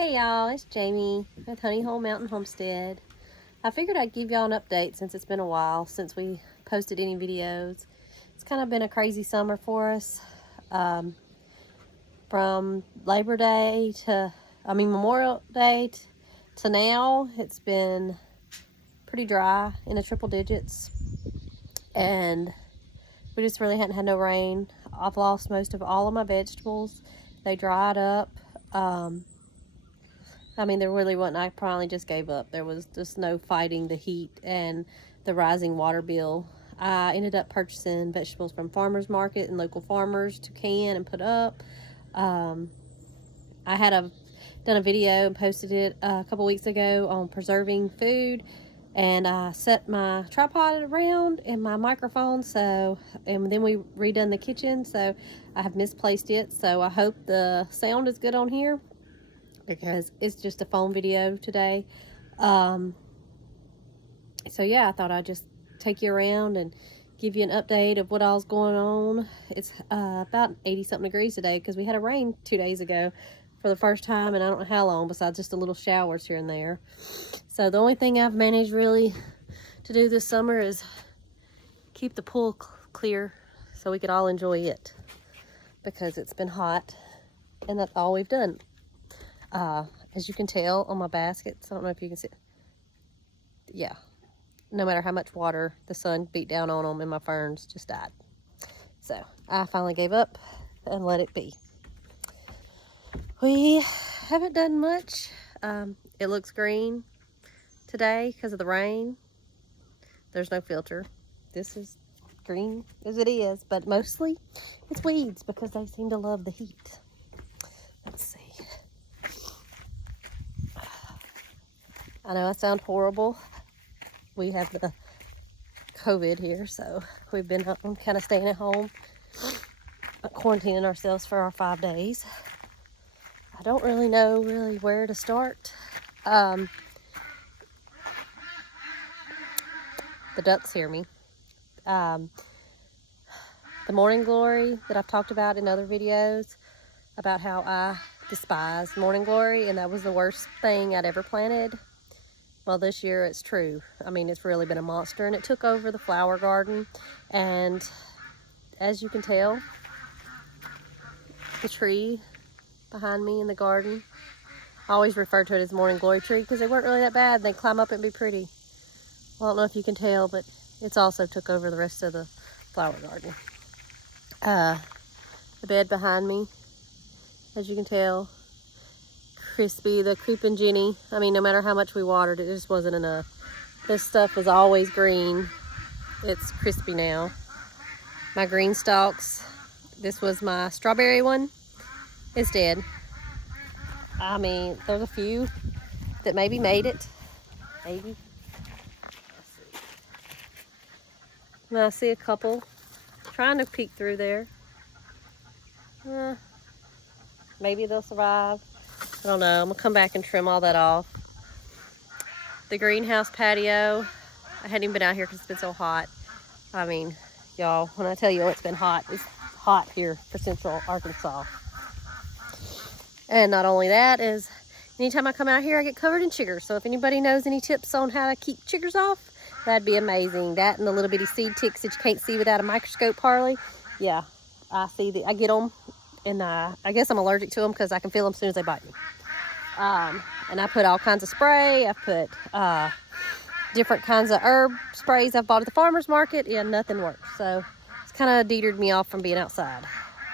Hey y'all, it's Jamie with Honey Hole Mountain Homestead. I figured I'd give y'all an update since it's been a while since we posted any videos. It's kind of been a crazy summer for us. From Labor Day to, Memorial Day to now, it's been pretty dry in the triple digits. And we just really hadn't had no rain. I've lost most of all of my vegetables. They dried up. There really wasn't. I probably just gave up. There was just no fighting the heat and the rising water bill. I ended up purchasing vegetables from farmers market and local farmers to can and put up. I had done a video and posted it a couple weeks ago on preserving food, and I set my tripod around and my microphone, and then we redone the kitchen, so I have misplaced it. So I hope the sound is good on here, because it's just a phone video today. So yeah, I thought I'd just take you around and give you an update of what all's going on. It's about 80 something degrees today because we had a rain 2 days ago for the first time, and I don't know how long, besides just a little showers here and there. So the only thing I've managed really to do this summer is keep the pool clear so we could all enjoy it, because it's been hot, and that's all we've done. As you can tell on my baskets, I don't know if you can see, yeah, no matter how much water the sun beat down on them, and my ferns just died. So I finally gave up and let it be. We haven't done much. It looks green today because of the rain. There's no filter. This is green as it is, but mostly it's weeds because they seem to love the heat. Let's see. I know I sound horrible. We have the COVID here, so we've been kind of staying at home, quarantining ourselves for our 5 days. I don't really know where to start. The ducks hear me. The morning glory that I've talked about in other videos, about how I despise morning glory, and that was the worst thing I'd ever planted. Well, this year it's true. It's really been a monster, and it took over the flower garden. And as you can tell, the tree behind me in the garden, I always refer to it as morning glory tree because they weren't really that bad. They climb up and be pretty. Well, I don't know if you can tell, but it's also took over the rest of the flower garden. The bed behind me, as you can tell, crispy, the creeping Jenny. No matter how much we watered, it just wasn't enough. This stuff was always green. It's crispy now. My green stalks, this was my strawberry one, it's dead. There's a few that maybe made it. Maybe. Let's see. Now I see a couple trying to peek through there. Maybe they'll survive. I don't know. I'm gonna come back and trim all that off. The greenhouse patio, I hadn't even been out here because it's been so hot. Y'all, when I tell you it's been hot, it's hot here for Central Arkansas. And not only that, is anytime I come out here, I get covered in chiggers. So if anybody knows any tips on how to keep chiggers off, that'd be amazing. That and the little bitty seed ticks that you can't see without a microscope, Harley. Yeah, I get them. And I guess I'm allergic to them because I can feel them as soon as they bite me. And I put all kinds of spray. I put different kinds of herb sprays I've bought at the farmer's market, and nothing works. So it's kind of deterred me off from being outside.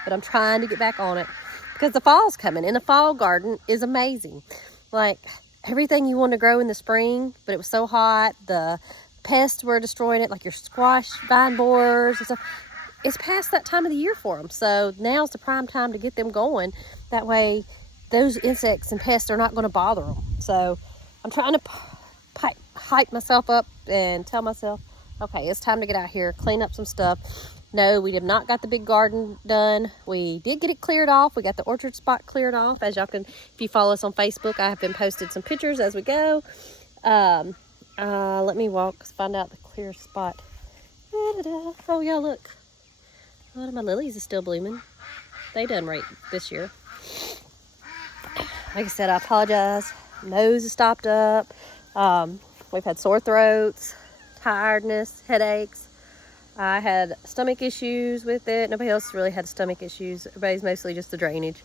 But I'm trying to get back on it because the fall's coming, and the fall garden is amazing. Like everything you want to grow in the spring, but it was so hot. The pests were destroying it, like your squash vine borers and stuff. It's past that time of the year for them, so now's the prime time to get them going. That way those insects and pests are not going to bother them. So I'm trying to hype myself up and tell myself, okay, it's time to get out here, clean up some stuff. No, we have not got the big garden done. We did get it cleared off. We got the orchard spot cleared off. As y'all can, if you follow us on Facebook, I have been posted some pictures as we go. Let me find out the clear spot. Oh yeah, look. One of my lilies is still blooming. They done right this year. Like I said, I apologize. Nose is stopped up. We've had sore throats, tiredness, headaches. I had stomach issues with it. Nobody else really had stomach issues. Everybody's mostly just the drainage.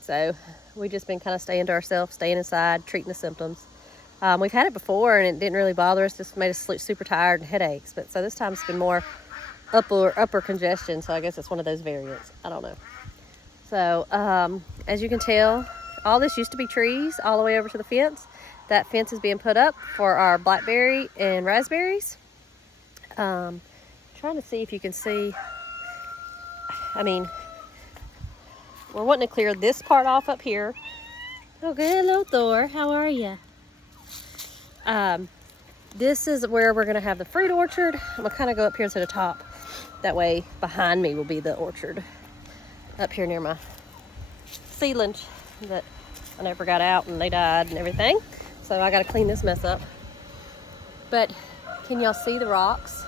So we've just been kind of staying to ourselves, staying inside, treating the symptoms. We've had it before and it didn't really bother us, just made us sleep super tired and headaches. But so this time it's been more upper congestion. So I guess it's one of those variants. I don't know. So as you can tell, all this used to be trees all the way over to the fence. That fence is being put up for our blackberry and raspberries. Trying to see if you can see. I mean, we're wanting to clear this part off up here. Oh, good. Hello, Thor. How are you? This is where we're going to have the fruit orchard. I'm going to kind of go up here to the top. That way, behind me will be the orchard. Up here near my seedlings that I never got out and they died and everything. So I got to clean this mess up. But can y'all see the rocks?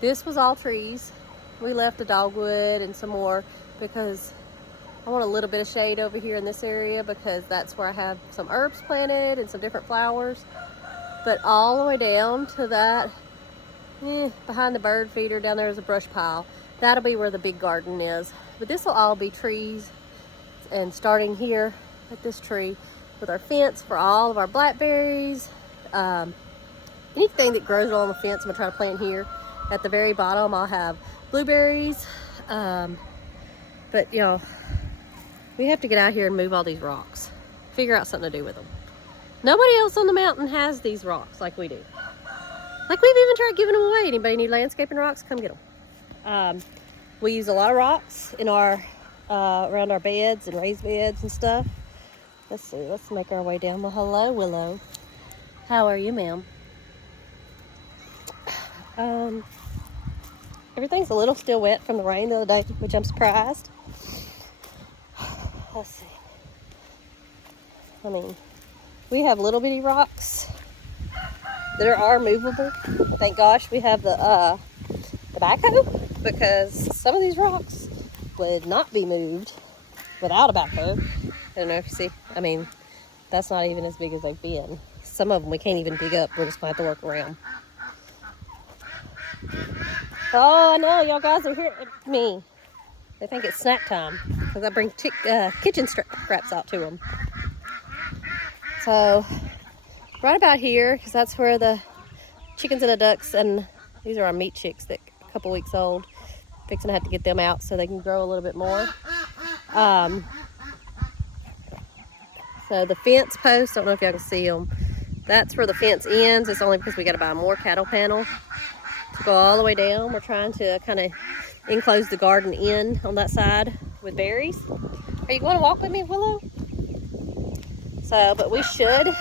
This was all trees. We left a dogwood and some more because I want a little bit of shade over here in this area because that's where I have some herbs planted and some different flowers. But all the way down to that, behind the bird feeder down there is a brush pile. That'll be where the big garden is. But this will all be trees, and starting here at this tree with our fence for all of our blackberries. Anything that grows along the fence, I'm gonna try to plant here. At the very bottom, I'll have blueberries. But y'all, we have to get out here and move all these rocks. Figure out something to do with them. Nobody else on the mountain has these rocks like we do. Like we've even tried giving them away. Anybody need landscaping rocks? Come get them. We use a lot of rocks in our around our beds and raised beds and stuff. Let's see. Let's make our way down. Well, hello, Willow. How are you, ma'am? Everything's a little still wet from the rain the other day, which I'm surprised. Let's see. I mean, we have little bitty rocks that are movable. Thank gosh we have the backhoe, because some of these rocks would not be moved without a backhoe. I don't know if you see. I mean, that's not even as big as they've been. Some of them we can't even dig up. We're just going to have to work around. Oh, I know. Y'all guys are here at me. They think it's snack time because I bring kitchen scraps out to them. So, right about here, because that's where the chickens and the ducks, and these are our meat chicks that are a couple weeks old. Fixing to have to get them out so they can grow a little bit more. So the fence posts, I don't know if y'all can see them. That's where the fence ends. It's only because we got to buy more cattle panel to go all the way down. We're trying to kind of enclose the garden in on that side with berries. Are you going to walk with me, Willow? So, but we should.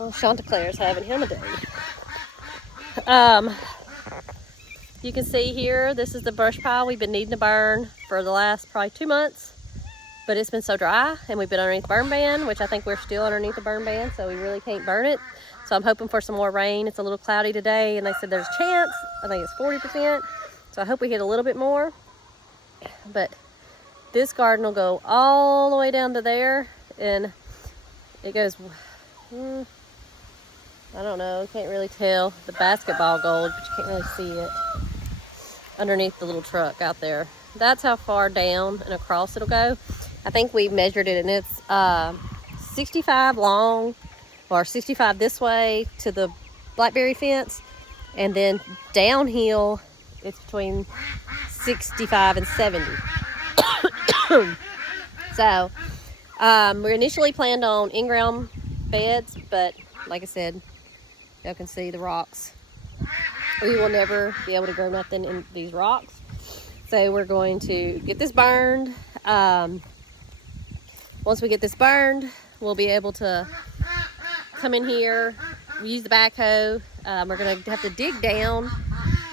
Well, Chanticleer's having him a day. You can see here, this is the brush pile we've been needing to burn for the last probably 2 months. But it's been so dry, and we've been underneath the burn ban, which I think we're still underneath the burn ban, so we really can't burn it. So I'm hoping for some more rain. It's a little cloudy today, and they said there's a chance. I think it's 40%. So I hope we get a little bit more. But this garden will go all the way down to there, and it goes, I don't know, can't really tell the basketball gold, but you can't really see it underneath the little truck out there. That's how far down and across it'll go. I think we measured it, and it's 65 long, or 65 this way to the blackberry fence, and then downhill it's between 65 and 70. So we initially planned on in-ground beds, but like I said, y'all can see the rocks. We will never be able to grow nothing in these rocks, so we're going to get this burned. Once we get this burned, we'll be able to come in here, use the backhoe. We're going to have to dig down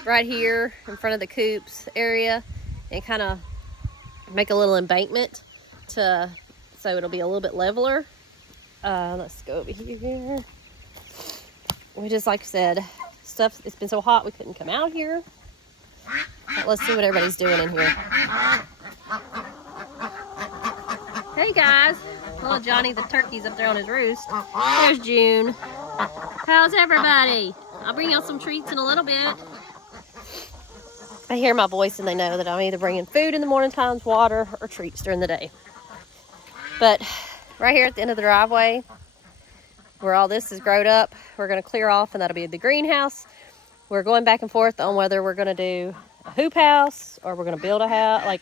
right here in front of the coops area and kind of make a little embankment so it'll be a little bit leveler. Let's go over here. We just, like I said, it's been so hot we couldn't come out here. But let's see what everybody's doing in here. Hey guys, little Johnny the turkey's up there on his roost. There's June. How's everybody? I'll bring y'all some treats in a little bit. They hear my voice and they know that I'm either bringing food in the morning times, water, or treats during the day. But right here at the end of the driveway, where all this is growed up, we're going to clear off and that'll be the greenhouse. We're going back and forth on whether we're going to do a hoop house or we're going to build a house, like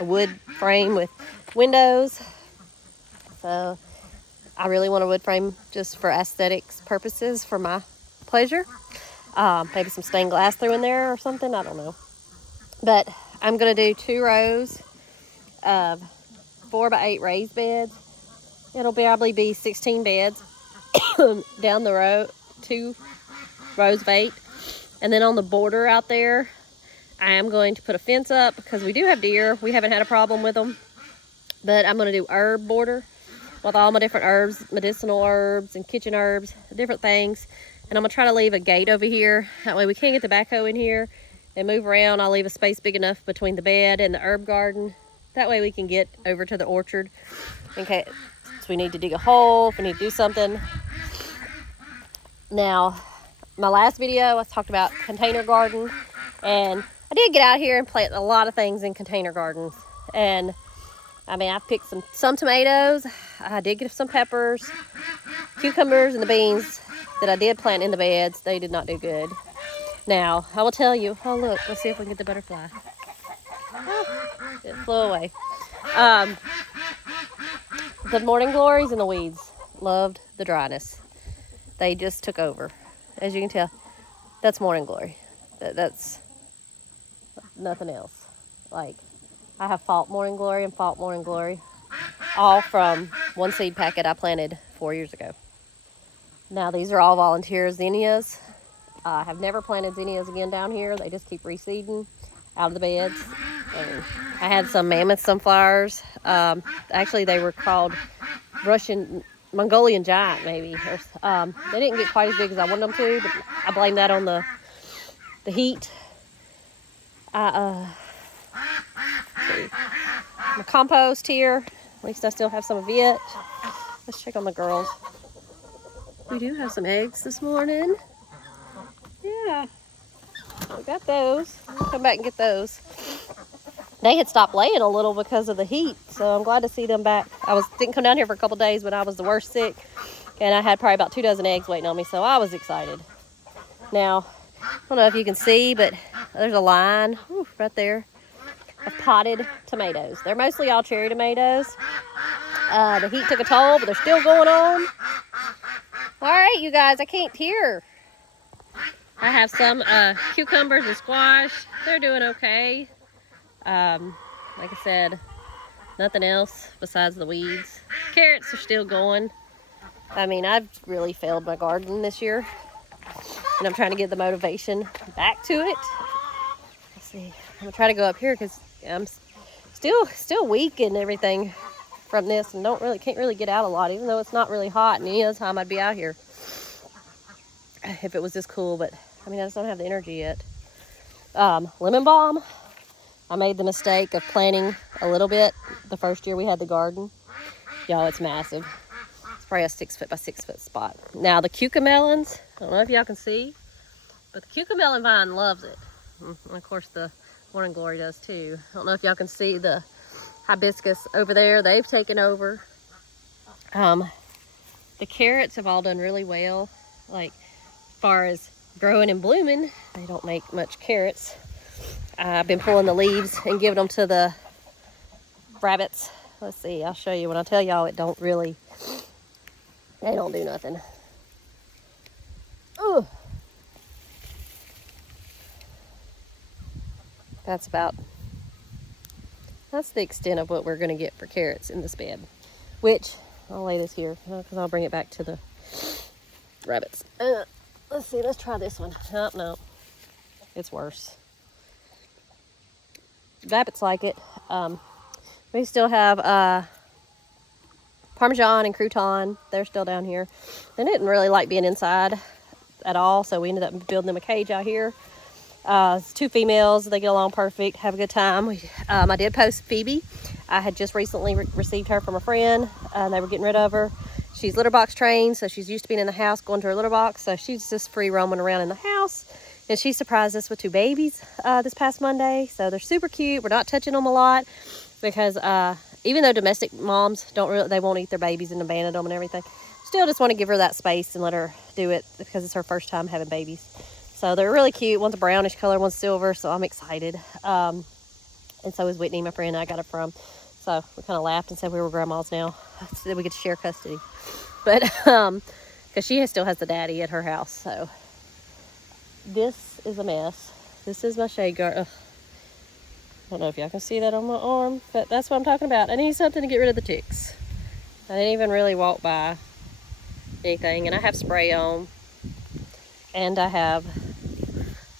a wood frame with windows. So I really want a wood frame just for aesthetics purposes, for my pleasure. Maybe some stained glass through in there or something, I don't know. But I'm going to do 2 rows of 4x8 raised beds. It'll probably be 16 beds down the road, 2 rows of 8. And then on the border out there, I am going to put a fence up because we do have deer. We haven't had a problem with them. But I'm going to do herb border with all my different herbs, medicinal herbs and kitchen herbs, different things. And I'm going to try to leave a gate over here. That way we can get the backhoe in here and move around. I'll leave a space big enough between the bed and the herb garden. That way we can get over to the orchard in case we need to dig a hole, if we need to do something. Now, my last video, I talked about container garden. And I did get out here and plant a lot of things in container gardens. And I mean, I picked some tomatoes. I did get some peppers, cucumbers, and the beans that I did plant in the beds. They did not do good. Now, I will tell you. Oh, look. Let's see if we can get the butterfly. Oh, it flew away. The morning glories and the weeds loved the dryness. They just took over. As you can tell, that's morning glory. That's nothing else. Like, I have fall morning glory and fall morning glory, all from one seed packet I planted 4 years ago. Now these are all volunteer zinnias. I have never planted zinnias again down here. They just keep reseeding out of the beds. And I had some mammoth sunflowers. Actually, they were called Mongolian giant, maybe. They didn't get quite as big as I wanted them to, but I blame that on the heat. My compost here, at least I still have some of it. Let's check on the girls. We do have some eggs this morning. Yeah, we got those. We'll come back and get those. They had stopped laying a little because of the heat, so I'm glad to see them back. Didn't come down here for a couple days when I was the worst sick, and I had probably about 2 dozen eggs waiting on me, so I was excited. Now, I don't know if you can see, but there's a line right there of potted tomatoes. They're mostly all cherry tomatoes. The heat took a toll, but they're still going on. All right, you guys, I can't hear. I have some cucumbers and squash. They're doing okay. Like I said, nothing else besides the weeds. Carrots are still going. I mean, I've really failed my garden this year, and I'm trying to get the motivation back to it. Let's see. I'm gonna try to go up here because I'm still weak and everything from this, and can't really get out a lot, even though it's not really hot. And any other time I'd be out here if it was this cool, but I mean, I just don't have the energy yet. Lemon balm. I made the mistake of planting a little bit the first year we had the garden. Y'all, it's massive. It's probably a 6 foot by 6 foot spot. Now the cucamelons, I don't know if y'all can see, but the cucamelon vine loves it. And of course the morning glory does too. I don't know if y'all can see the hibiscus over there. They've taken over. The carrots have all done really well. Like, as far as growing and blooming, they don't make much carrots. I've been pulling the leaves and giving them to the rabbits. Let's see, I'll show you when I tell y'all they don't do nothing. Ooh. That's the extent of what we're going to get for carrots in this bed. Which, I'll lay this here because I'll bring it back to the rabbits. Let's see, let's try this one. Oh, no, it's worse. Rabbits like it. We still have Parmesan and crouton. They're still down here. They didn't really like being inside at all, so we ended up building them a cage out here. It's 2 females. They get along perfect, have a good time. I did post Phoebe. I had just recently received her from a friend. They were getting rid of her. She's litter box trained, so she's used to being in the house, going to her litter box. So she's just free roaming around in the house. And she surprised us with 2 babies this past Monday. So they're super cute. We're not touching them a lot because even though domestic moms they won't eat their babies and abandon them and everything. Still just want to give her that space and let her do it because it's her first time having babies. So they're really cute. One's a brownish color, one's silver. So I'm excited. And so is Whitney, my friend I got it from. So we kind of laughed and said we were grandmas now. So we get to share custody. But because she still has the daddy at her house. So this is a mess. This is my shade guard. Ugh. I don't know if y'all can see that on my arm, but that's what I'm talking about. I need something to get rid of the ticks. I didn't even really walk by anything, and I have spray on, and I have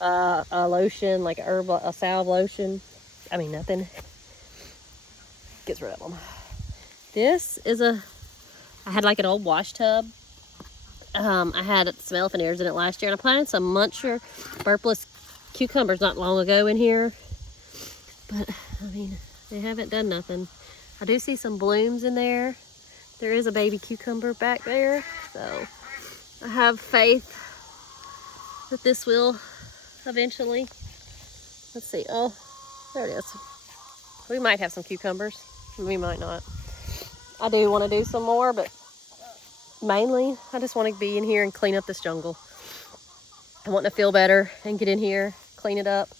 a lotion, like a salve lotion. I mean, nothing gets rid of them. This is I had like an old wash tub. I had some elephant ears in it last year, and I planted some Muncher burpless cucumbers not long ago in here. But, I mean, they haven't done nothing. I do see some blooms in there. There is a baby cucumber back there. So, I have faith that this will eventually. Let's see. Oh, there it is. We might have some cucumbers. We might not. I do want to do some more, but mainly I just want to be in here and clean up this jungle. I want to feel better and get in here, clean it up.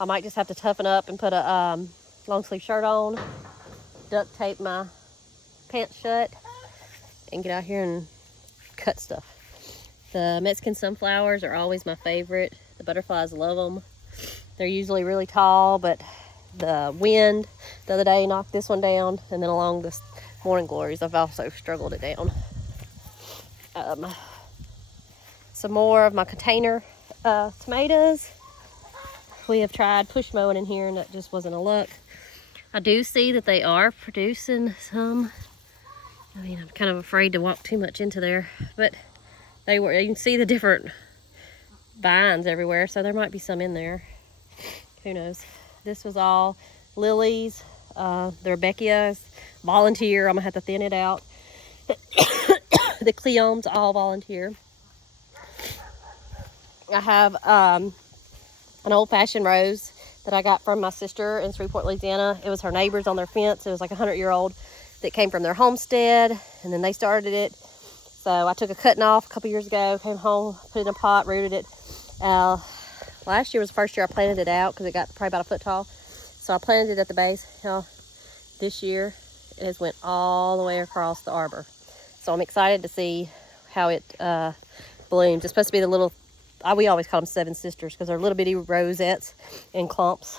I might just have to toughen up and put a long sleeve shirt on, duct tape my pants shut, and get out here and cut stuff. The Mexican sunflowers are always my favorite. The butterflies love them. They're usually really tall, but the wind the other day knocked this one down, and then along this morning glories I've also struggled it down. Some more of my container tomatoes. We have tried push mowing in here, and that just wasn't a luck. I do see that they are producing some. I mean, I'm kind of afraid to walk too much into there, but you can see the different vines everywhere, so there might be some in there. Who knows? This was all lilies. The Rebecca's volunteer. I'm gonna have to thin it out. The Cleomes all volunteer. I have an old-fashioned rose that I got from my sister in Shreveport, Louisiana. It was her neighbors on their fence. It was like a 100-year-old that came from their homestead, and then they started it. So I took a cutting off a couple years ago, came home, put it in a pot, rooted it. Last year was the first year I planted it out because it got probably about a foot tall. So I planted it at the base. This year it has went all the way across the arbor. So I'm excited to see how it blooms. It's supposed to be the little, we always call them seven sisters because they're little bitty rosettes in clumps.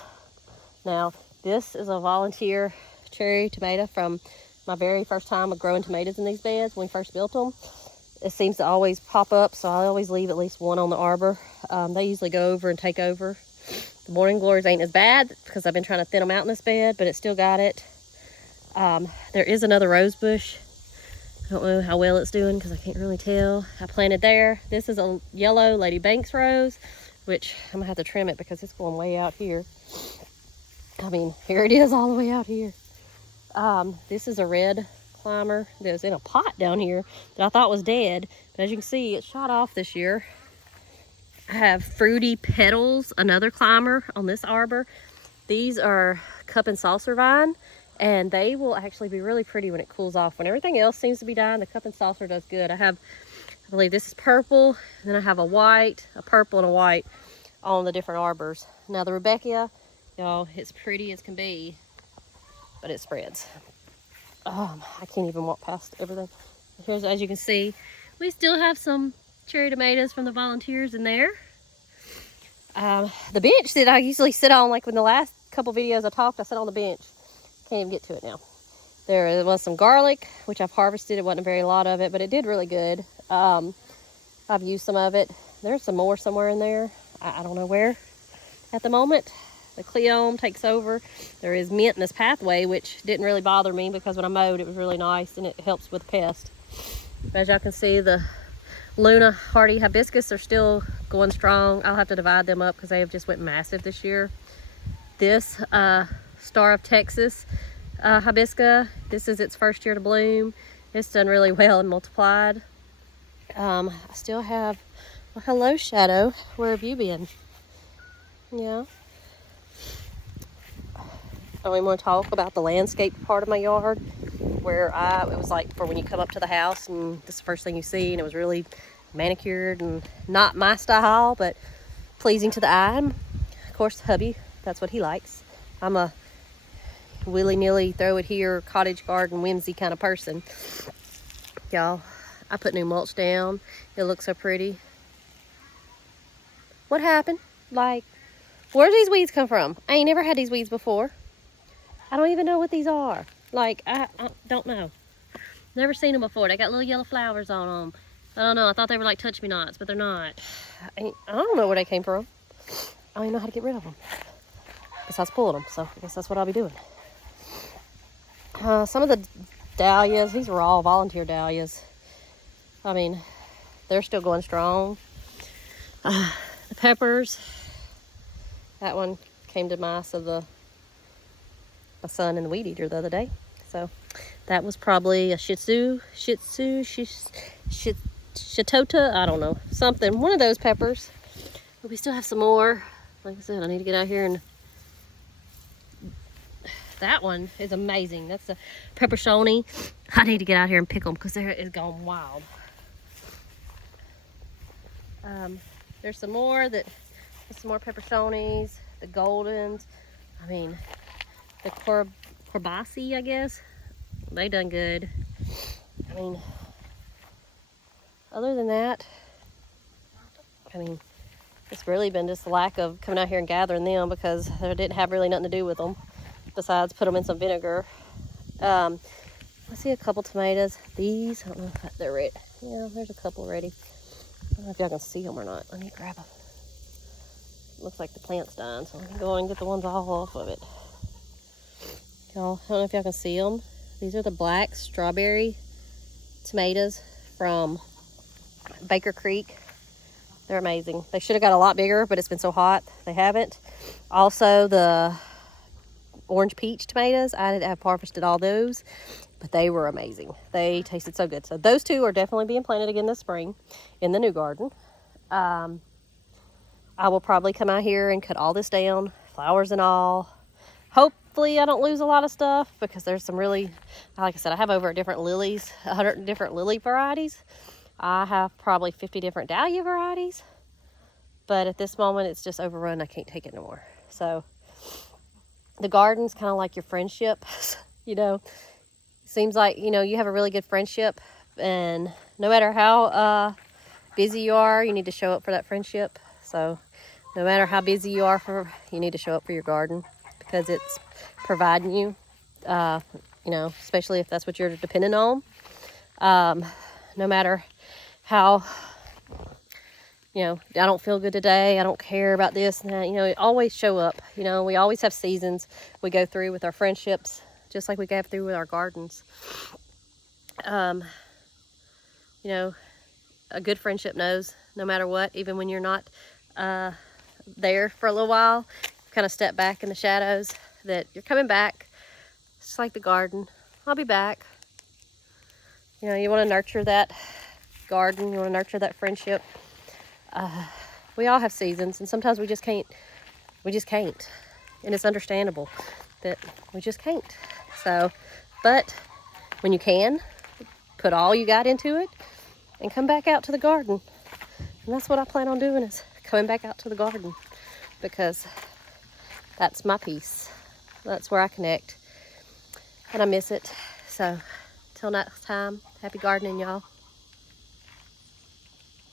Now, this is a volunteer cherry tomato from my very first time of growing tomatoes in these beds when we first built them. It seems to always pop up, so I always leave at least one on the arbor. They usually go over and take over. The morning glories ain't as bad because I've been trying to thin them out in this bed, but it still got it. There is another rose bush. I don't know how well it's doing because I can't really tell. I planted there. This is a yellow Lady Banks rose, which I'm gonna have to trim it because it's going way out here. I mean, here it is all the way out here. This is a red climber that was in a pot down here that I thought was dead, but as you can see, it shot off this year. I have Fruity Petals, another climber on this arbor. These are cup and saucer vine, and they will actually be really pretty when it cools off. When everything else seems to be dying, the cup and saucer does good. I believe this is purple, and then I have a white, a purple, and a white on the different arbors. Now the Rebecca, y'all, it's pretty as can be, but it spreads. I can't even walk past everything. Here's, as you can see, we still have some cherry tomatoes from the volunteers in there. The bench that I usually sit on, like in the last couple videos I talked, I sat on the bench. Can't even get to it now. There was some garlic, which I've harvested. It wasn't a very lot of it, but it did really good. I've used some of it. There's some more somewhere in there. I don't know where at the moment. The Cleome takes over. There is mint in this pathway, which didn't really bother me because when I mowed, it was really nice and it helps with pest. As y'all can see, the Luna hardy hibiscus are still going strong. I'll have to divide them up because they have just went massive this year. This Star of Texas hibiscus, this is its first year to bloom. It's done really well and multiplied. I still have, well, hello Shadow, where have you been? Yeah. We want to talk about the landscape part of my yard, where it was like for when you come up to the house and this is the first thing you see, and it was really manicured and not my style, but pleasing to the eye. And of course, hubby, that's what he likes. I'm a willy-nilly, throw it here, cottage garden, whimsy kind of person. Y'all, I put new mulch down. It looks so pretty. What happened? Like, where do these weeds come from? I ain't never had these weeds before. I don't even know what these are. Like, I don't know. Never seen them before. They got little yellow flowers on them. I don't know. I thought they were like touch-me-nots, but they're not. I don't know where they came from. I don't even know how to get rid of them. Besides pulling them. So I guess that's what I'll be doing. Some of the dahlias, these are all volunteer dahlias. I mean, they're still going strong. The peppers, that one came to mice of my son and the weed eater the other day. So that was probably a shitota, I don't know, something, one of those peppers. But we still have some more. Like I said, I need to get out here and that one is amazing. That's the pepperoni. I need to get out here and pick them because there is gone wild. There's some more pepperonis, the goldens. I mean, the corbacea, I guess. They done good. I mean, other than that, I mean, it's really been just the lack of coming out here and gathering them because they didn't have really nothing to do with them besides put them in some vinegar. I see a couple tomatoes. These, I don't know if they're ready. Yeah, there's a couple ready. I don't know if y'all can see them or not. Let me grab them. Looks like the plant's dying, so let me go and get the ones all off of it. Y'all, I don't know if y'all can see them. These are the black strawberry tomatoes from Baker Creek. They're amazing. They should have got a lot bigger, but it's been so hot, they haven't. Also, the orange peach tomatoes, I have harvested all those, but they were amazing. They tasted so good. So those two are definitely being planted again this spring in the new garden. I will probably come out here and cut all this down, flowers and all. Hopefully I don't lose a lot of stuff because there's some really, like I said, I have over 100 different lily varieties. I have probably 50 different dahlia varieties, but at this moment it's just overrun. I can't take it no more. So the garden's kind of like your friendship. You know, seems like, you know, you have a really good friendship, and no matter how busy you are, you need to show up for that friendship. So no matter how busy you are, you need to show up for your garden because it's providing you, you know, especially if that's what you're dependent on. No matter how, you know, I don't feel good today, I don't care about this and that, you know, always show up. You know, we always have seasons we go through with our friendships, just like we go through with our gardens. You know, a good friendship knows no matter what, even when you're not there for a little while, kind of step back in the shadows, that you're coming back. Just like the garden, I'll be back. You know, you want to nurture that garden, you want to nurture that friendship. We all have seasons, and sometimes we just can't, and it's understandable that we just can't. So, but when you can, put all you got into it and come back out to the garden. And that's what I plan on doing, is coming back out to the garden, because that's my peace. That's where I connect, and I miss it. So till next time, happy gardening, y'all.